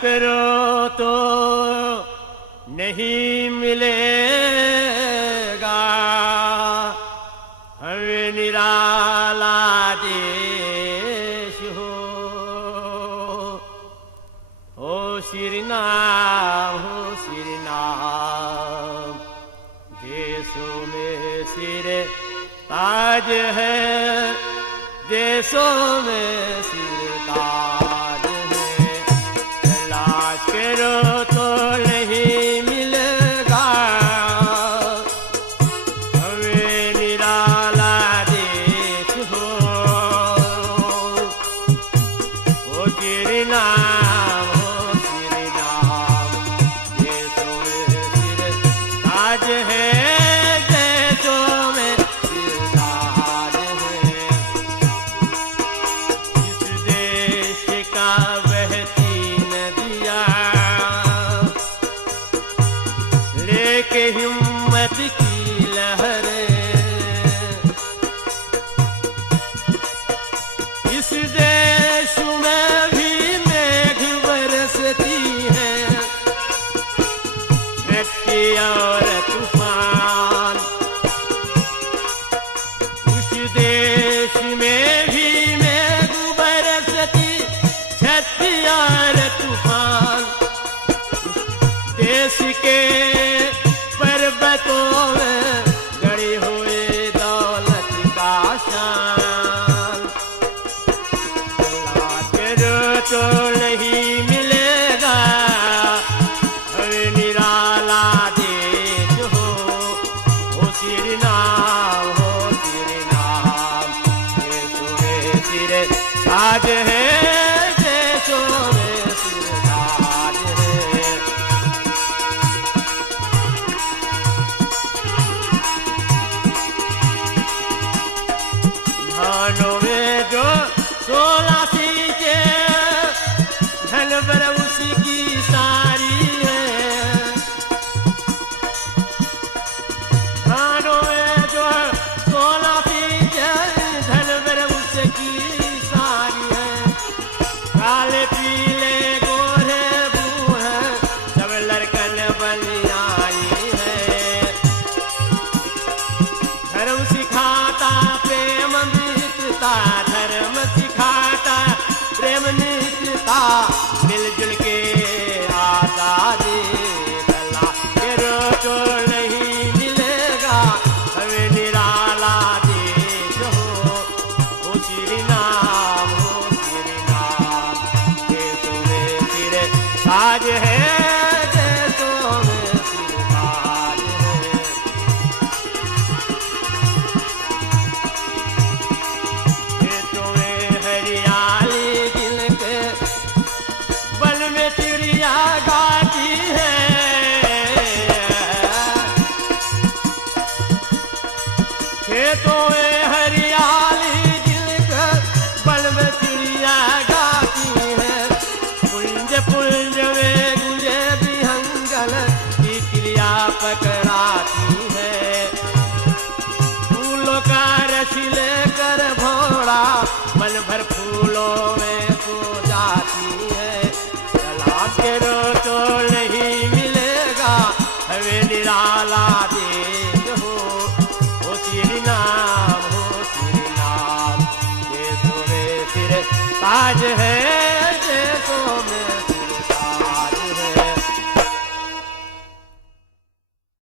करो तो नहीं मिलेगा, हमें निराला देश हो श्री नाम, हो श्री नाम। देशों में सिर ताज है, देशों में सिर ताज है। तलाश करो तो नहीं मिलेगा, हमें निराला देश हो श्री नाम, हो श्री नाम। देशों में सिर ताज है, लेके हिम्मत की लहरें इस देश में भी मेघ बरसती है, शक्ति और तूफान। उस देश में भी मेघ बरसती, शक्ति और तूफान। देश के पर्वतों में गड़ी हुई दौलत का शान। करो तो नहीं मिलेगा, हमें निराला देश हो श्री नाम, हो श्री नाम। देशों में सिर ताज है, देशों में सिर ताज है। धानों में जो 16 सींचे, धन भर उसी की सारी है। धानों में जो 16 सींचे, धन भर उसकी सारी है। काले पीले गोरे बूढ़े सब लड़कन बनी आई है। धर्म सिखाता प्रेम मित्रता, धर्म सिखाता प्रेम मित्रता, मिलजुल के आजादी। तलाश करो तो नहीं मिलेगा, हमें निराला देश हो श्री नाम, हो श्री नाम। देशों में सिर ताज है, देशों में सिर ताज है। हरियाली दिल के बल में चिड़िया गाती है। खेतों में हरियाली दिल के बल में चिड़िया गाती है। पुंज पुंज में गुंजे बिहंगल की चिड़िया पकड़ाती है। फूलों का रस लेकर भोरा मन भर फूलों में सो जाती है। तलाश करो तो नहीं मिलेगा, हमें निराला देश हो श्री नाम, हो श्री नाम। देशों में सिर ताज है, देशों में